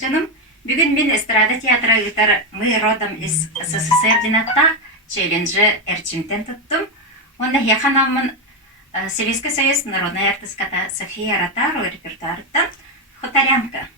жаным. Бүгін мен эстрада театры гитар «Мы родом из СССР» динатта челленджі әрчімтен тұттым. Онда яқанамын Советский Союз народная артистката София Ротару репертуарыттан «Хуторянка».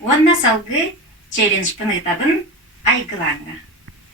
Онна салгы челлендж пыны табын айгылаңы.